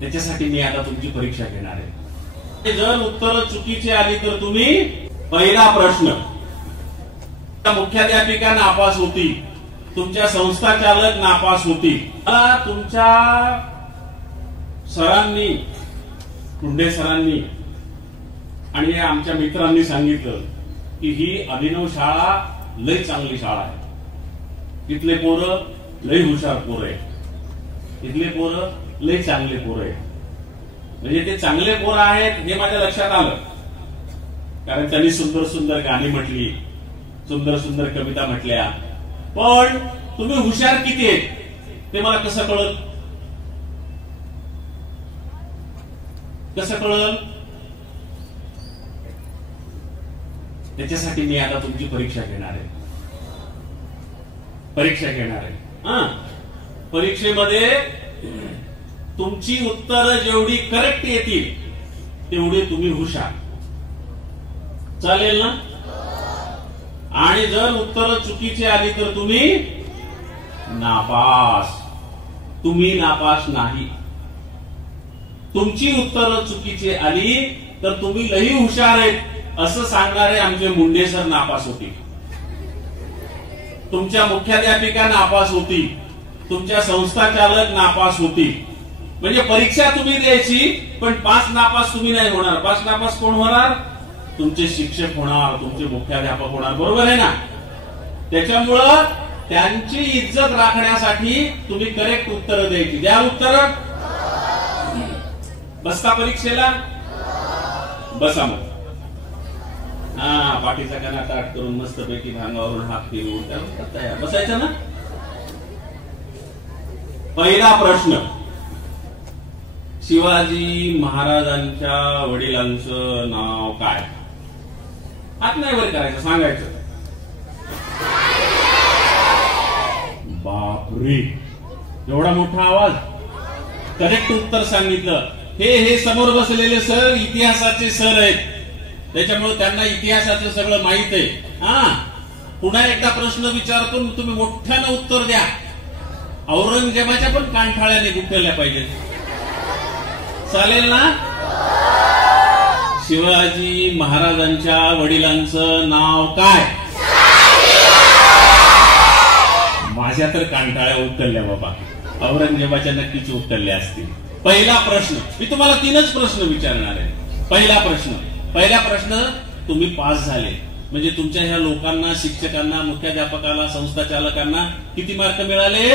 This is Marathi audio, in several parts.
त्याच्यासाठी मी आता तुमची परीक्षा घेणार आहे. जर उत्तर चुकीची आली तर तुम्ही पहिला प्रश्न, मुख्याध्यापिका नापास होती, तुमच्या संस्था चालक नापास होती. तुमच्या सरांनी, मुंडे सरांनी आणि आमच्या मित्रांनी सांगितलं की ही अभिनव शाळा लय चांगली शाळा आहे, इथले पोरं लय हुशार पोरं आहे, इथले पोरं लय चांगले पोरं आहे. म्हणजे ते चांगले पोरं आहेत हे माझ्या लक्षात आलं, कारण त्यांनी सुंदर सुंदर गाणी म्हटली, सुंदर सुंदर कविता म्हटल्या. पण तुम्ही हुशार किती आहेत ते मला कसं कळलं? कसं कळलं? त्याच्यासाठी मी आता तुमची परीक्षा घेणार आहे. परीक्षा घेणार आहे. परीक्षेमध्ये तुमची उत्तरं जेवढी करेक्ट येतील तेवढे तुम्ही हुशार. चालेल ना? आणि जर उत्तर चुकीची आली तर तुम्ही नापास. तुम्ही नापास नाही. तुमची उत्तरं चुकीची आली तर तुम्ही लई हुशार आहेत असं सांगणारे आमचे मुंडे सर नापास होती, तुमच्या मुख्याध्यापिका नापास होती, तुमच्या संस्था चालक नापास होती. म्हणजे परीक्षा तुम्ही द्यायची पण पास नापास तुम्ही नाही होणार. पास नापास कोण होणार? तुमचे शिक्षक होणार, तुमचे मुख्याध्यापक होणार. बरोबर आहे ना? त्याच्यामुळं त्यांची इज्जत राखण्यासाठी तुम्ही करेक्ट उत्तर द्यायची. द्या उत्तर. बसता परीक्षेला? बसा मग. पाठीचा काना ताट करून मस्तपैकी भांगावरून हात फिरवून तयार बसायचं ना. पहिला प्रश्न, शिवाजी महाराजांच्या वडिलांचं नाव काय? हात नाही वर करायचं, सांगायचं. बापरे, एवढा मोठा आवाज. करेक्ट उत्तर सांगितलं. हे समोर बसलेले सर इतिहासाचे सर आहेत, त्याच्यामुळे त्यांना इतिहासाचं सगळं माहित आहे. पुन्हा एकदा प्रश्न विचारतो, तुम्ही मोठ्यानं उत्तर द्या. औरंगजेबाच्या पण कानठाळ्याने गुंफल्या पाहिजेत. चालेल ना? शिवाजी महाराजांच्या वडिलांचं नाव काय? माझ्या तर कानठाळ्या उकलल्या बाबा, औरंगजेबाच्या नक्कीच उकलल्या असतील. पहिला प्रश्न, मी तुम्हाला 3च प्रश्न विचारणार आहे. पहिला प्रश्न तुम्ही पास झाले म्हणजे तुमच्या ह्या लोकांना, शिक्षकांना, मुख्याध्यापकाला, संस्था चालकांना किती मार्क मिळाले?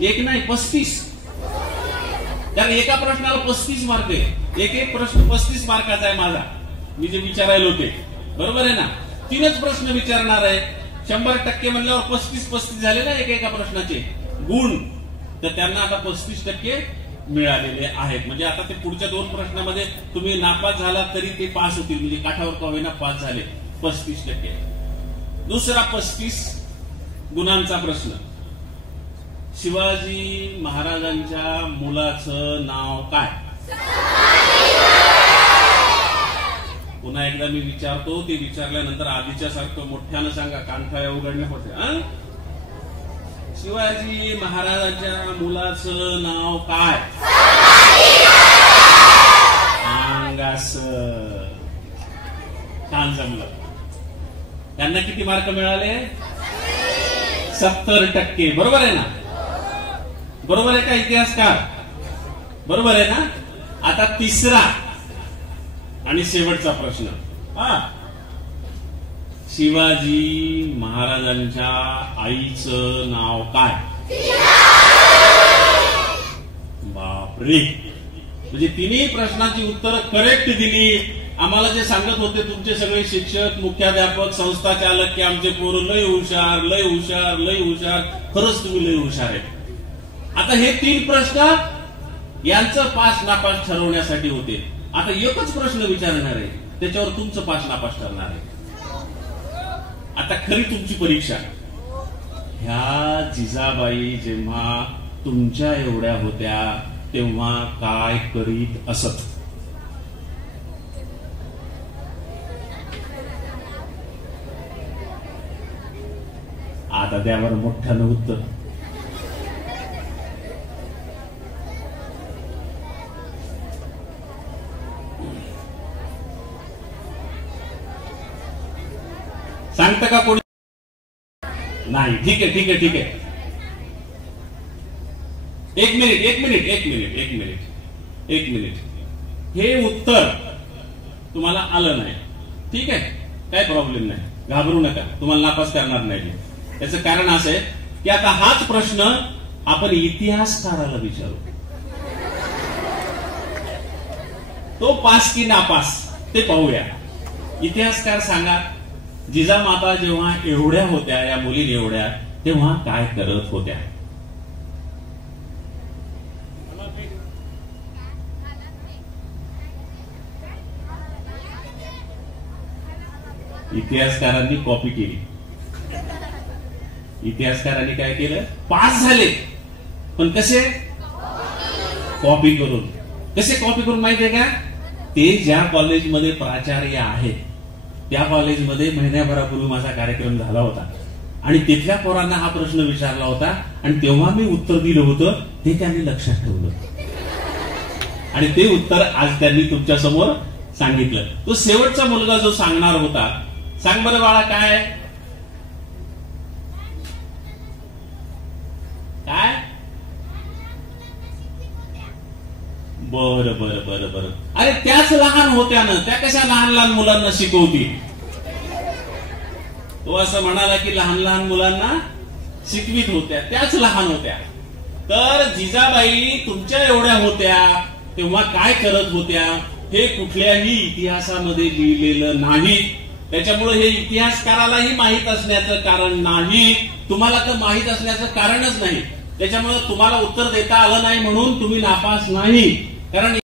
1 नाही 35. कारण एका प्रश्नाला 35 मार्क आहे. एक प्रश्न 35 मार्काचा आहे माझा, मी जे विचारायला होते. बरोबर आहे ना? 3च प्रश्न विचारणार आहे. 100% म्हणल्यावर 35 झाले ना एका प्रश्नाचे गुण. तर त्यांना आता 35% मिळालेले आहेत. म्हणजे आता ते पुढच्या 2 प्रश्नामध्ये तुम्ही नापास झालात तरी ते पास होतील. म्हणजे काठावर का होईना पास झाले. 35%. दुसरा 35 गुणांचा प्रश्न, शिवाजी महाराजांच्या मुलाचं नाव काय? पुन्हा एकदा मी विचारतो, ते विचारल्यानंतर आधीच्या सारखं मोठ्यानं सांगा, कानठाळ्या उघडण्या होत्या. शिवाजी महाराजांच्या मुलाचं नाव काय? अंगास. छान जमलं. त्यांना किती मार्क मिळाले? 70%. बरोबर आहे ना? बरोबर आहे का इतिहासकार? बरोबर आहे ना? आता तिसरा आणि शेवटचा प्रश्न. शिवाजी महाराजांच्या आईचं नाव काय? बापरे, म्हणजे 3ही प्रश्नाची उत्तरं करेक्ट दिली. आम्हाला जे सांगत होते तुमचे सगळे शिक्षक, मुख्याध्यापक, संस्था चालक की आमचे पोरं लय हुशार, लय हुशार, लय हुशार. खरंच तुम्ही लय हुशार आहे. आता हे 3 प्रश्न यांचं पास नापास ठरवण्यासाठी होते. आता एकच प्रश्न विचारणार आहे, त्याच्यावर तुमचं पास नापास ठरणार आहे. आता खरी तुमची परीक्षा. ह्या जिजाबाई जेव्हा तुमच्या एवढ्या होत्या तेव्हा काय करीत असत? आता द्यावर मोठ्यानं उत्तर. सांगतं का कोणी? नाही. ठीक आहे, ठीक आहे, ठीक आहे. एक मिनिट. हे उत्तर तुम्हाला आलं नाही, ठीक आहे, काय प्रॉब्लेम नाही, घाबरू नका, तुम्हाला नापास करणार नाही. त्याचं कारण असं आहे की आता हाच प्रश्न आपण इतिहासकाराला विचारू. तो पास की नापास ते पाहूया. इतिहासकार सांगा, जिजामाता जेव्हा एवढ्या होत्या, या मुली एवढ्या, तेव्हा काय करत होत्या? इतिहासकारांनी कॉपी केली. इतिहासकारांनी काय केलं? पास झाले, पण कसे? कॉपी करून. कसे कॉपी करून माहितीये का? ते ज्या कॉलेजमध्ये प्राचार्य आहेत त्या कॉलेजमध्ये महिन्याभरापूर्वी माझा कार्यक्रम झाला होता आणि तिथल्या पोरांना हा प्रश्न विचारला होता आणि तेव्हा मी उत्तर दिलं होतं, ते त्यांनी लक्षात ठेवलं आणि ते उत्तर आज त्यांनी तुमच्या समोर सांगितलं. तो शेवटचा मुलगा जो सांगणार होता, सांग बरं बाळा, काय काय? बरं बरं बरं बरं. अरे त्याच लहान होत्या ना, त्या कशा लहान लहान मुलांना शिकवतील? तो असं म्हणाला की लहान लहान मुलांना शिकवीत होत्या, त्याच लहान होत्या. तर जिजाबाई तुमच्या एवढ्या होत्या तेव्हा काय करत होत्या हे कुठल्याही इतिहासामध्ये लिहिलेलं नाही. त्याच्यामुळे हे इतिहासकारालाही माहीत असण्याचं कारण नाही, तुम्हाला तर माहीत असण्याचं कारणच नाही. त्याच्यामुळे तुम्हाला उत्तर देता आलं नाही म्हणून तुम्ही नापास नाही. कारण